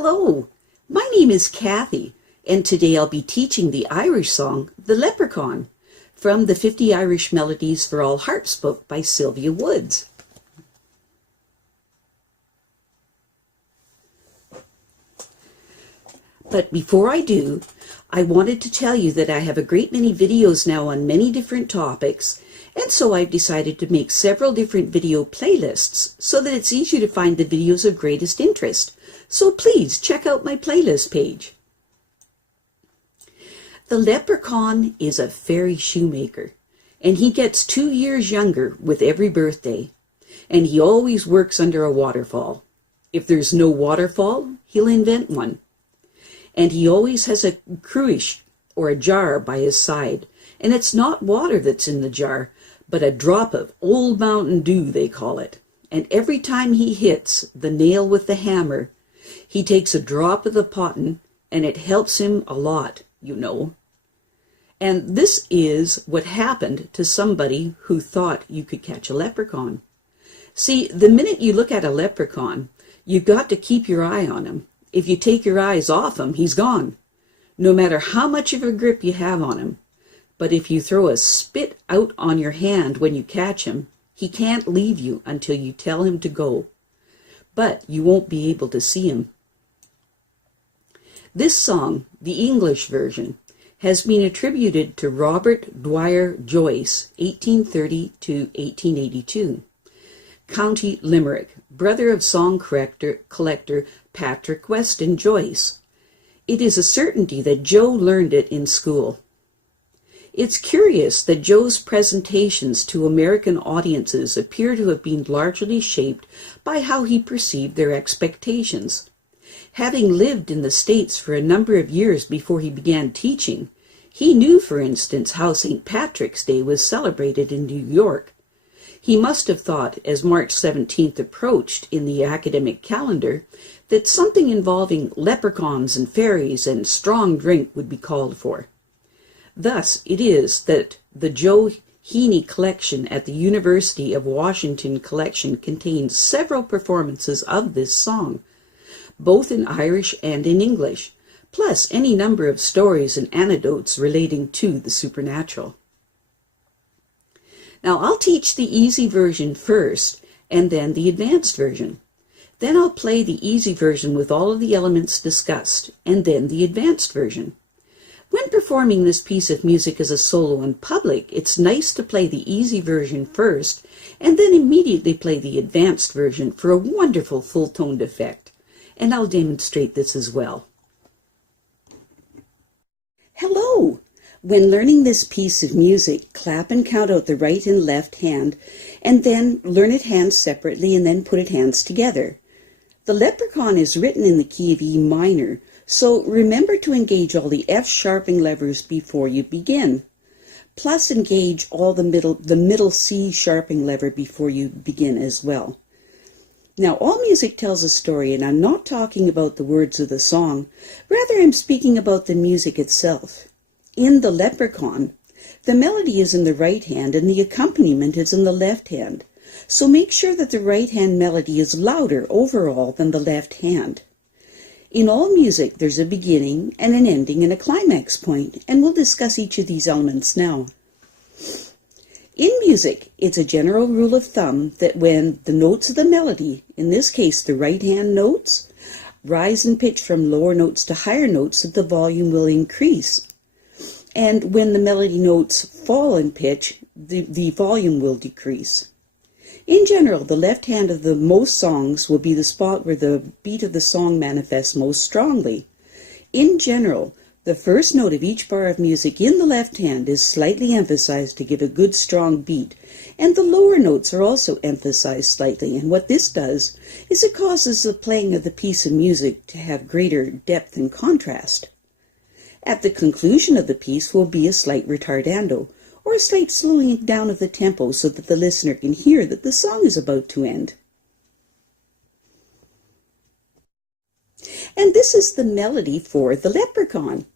Hello, my name is Kathy, and today I'll be teaching the Irish song, The Leprechaun, from the 50 Irish Melodies for All Harps book by Sylvia Woods. But before I do, I wanted to tell you that I have a great many videos now on many different topics, and so I've decided to make several different video playlists so that it's easier to find the videos of greatest interest. So please check out my playlist page. The Leprechaun is a fairy shoemaker, and he gets 2 years younger with every birthday, and he always works under a waterfall. If there's no waterfall, he'll invent one. And he always has a cruish, or a jar, by his side, and it's not water that's in the jar, but a drop of Old Mountain Dew, they call it. And every time he hits the nail with the hammer, he takes a drop of the potton, and it helps him a lot, you know. And this is what happened to somebody who thought you could catch a leprechaun. See, the minute you look at a leprechaun, you've got to keep your eye on him. If you take your eyes off him, he's gone, no matter how much of a grip you have on him. But if you throw a spit out on your hand when you catch him, he can't leave you until you tell him to go. But you won't be able to see him. This song, the English version, has been attributed to Robert Dwyer Joyce, 1830 to 1882. County Limerick, brother of song collector Patrick Weston Joyce. It is a certainty that Joe learned it in school. It's curious that Joe's presentations to American audiences appear to have been largely shaped by how he perceived their expectations. Having lived in the States for a number of years before he began teaching, he knew, for instance, how St. Patrick's Day was celebrated in New York. He must have thought, as March 17th approached in the academic calendar, that something involving leprechauns and fairies and strong drink would be called for. Thus it is that the Joe Heaney collection at the University of Washington collection contains several performances of this song, both in Irish and in English, plus any number of stories and anecdotes relating to the supernatural. Now I'll teach the easy version first, and then the advanced version. Then I'll play the easy version with all of the elements discussed, and then the advanced version. When performing this piece of music as a solo in public, it's nice to play the easy version first, and then immediately play the advanced version for a wonderful full-toned effect. And I'll demonstrate this as well. Hello! When learning this piece of music, clap and count out the right and left hand, and then learn it hands separately and then put it hands together. The Leprechaun is written in the key of E minor, so remember to engage all the F sharping levers before you begin. Plus engage all the middle C sharping lever before you begin as well. Now, all music tells a story, and I'm not talking about the words of the song. Rather, I'm speaking about the music itself. In The Leprechaun, the melody is in the right hand and the accompaniment is in the left hand. So make sure that the right hand melody is louder overall than the left hand. In all music, there's a beginning and an ending and a climax point, and we'll discuss each of these elements now. In music, it's a general rule of thumb that when the notes of the melody, in this case the right hand notes, rise in pitch from lower notes to higher notes, that the volume will increase. And when the melody notes fall in pitch, the volume will decrease. In general, the left hand of the most songs will be the spot where the beat of the song manifests most strongly. In general, the first note of each bar of music in the left hand is slightly emphasized to give a good strong beat, and the lower notes are also emphasized slightly, and what this does is it causes the playing of the piece of music to have greater depth and contrast. At the conclusion of the piece will be a slight retardando, or a slight slowing down of the tempo so that the listener can hear that the song is about to end. And this is the melody for The Leprechaun.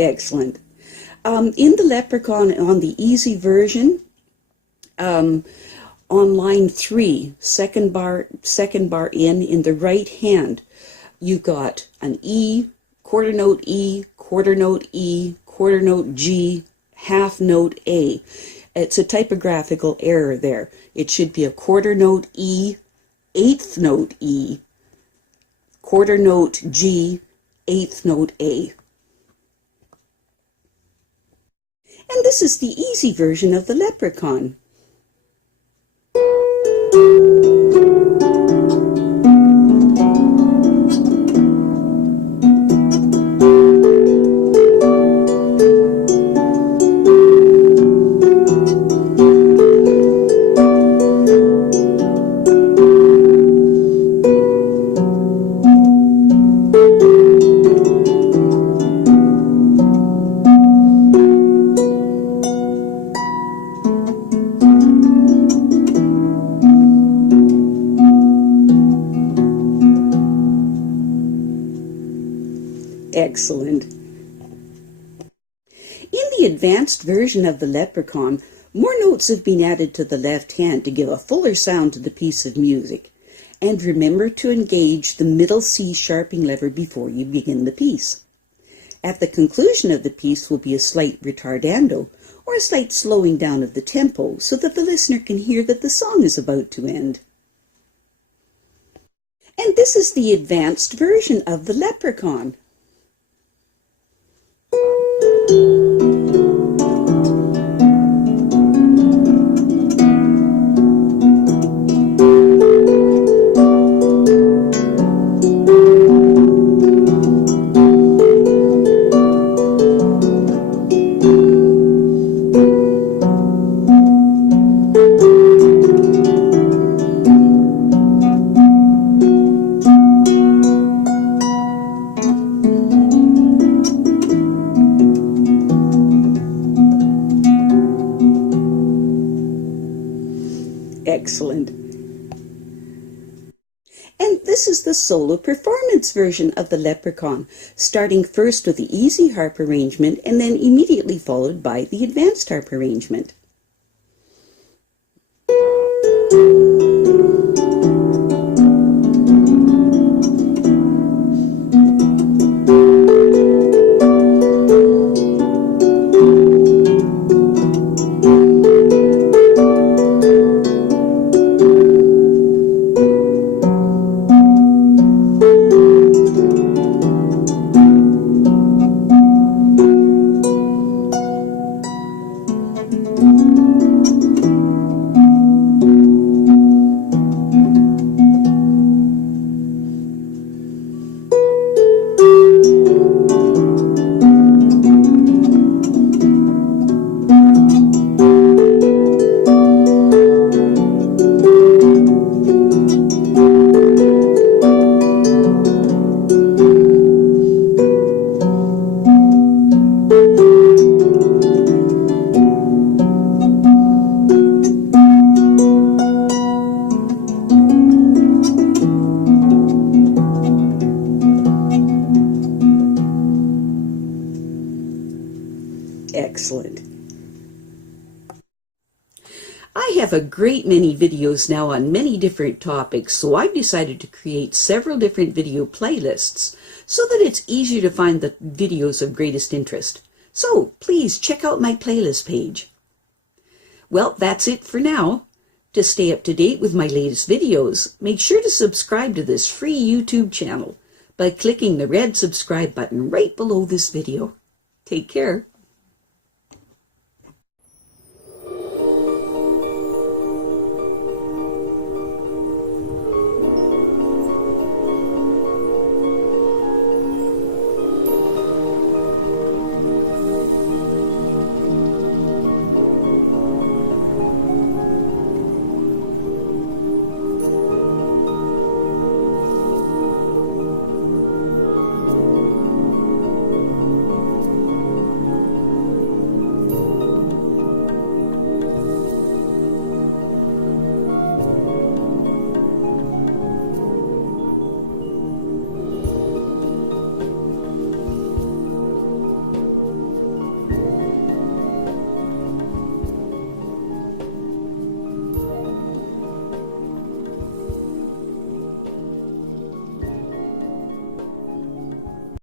Excellent. In the Leprechaun, on the easy version, on line 3, second bar in the right hand, you've got an E, quarter note E, quarter note E, quarter note G, half note A. It's a typographical error there. It should be a quarter note E, eighth note E, quarter note G, eighth note A. And this is the easy version of the Leprechaun. Excellent. In the advanced version of the Leprechaun, more notes have been added to the left hand to give a fuller sound to the piece of music. And remember to engage the middle C sharping lever before you begin the piece. At the conclusion of the piece will be a slight retardando, or a slight slowing down of the tempo, so that the listener can hear that the song is about to end. And this is the advanced version of the Leprechaun. Excellent. And this is the solo performance version of the Leprechaun, starting first with the easy harp arrangement and then immediately followed by the advanced harp arrangement. Excellent. I have a great many videos now on many different topics, so I've decided to create several different video playlists so that it's easier to find the videos of greatest interest. So please check out my playlist page. Well, that's it for now. To stay up to date with my latest videos, make sure to subscribe to this free YouTube channel by clicking the red subscribe button right below this video. Take care.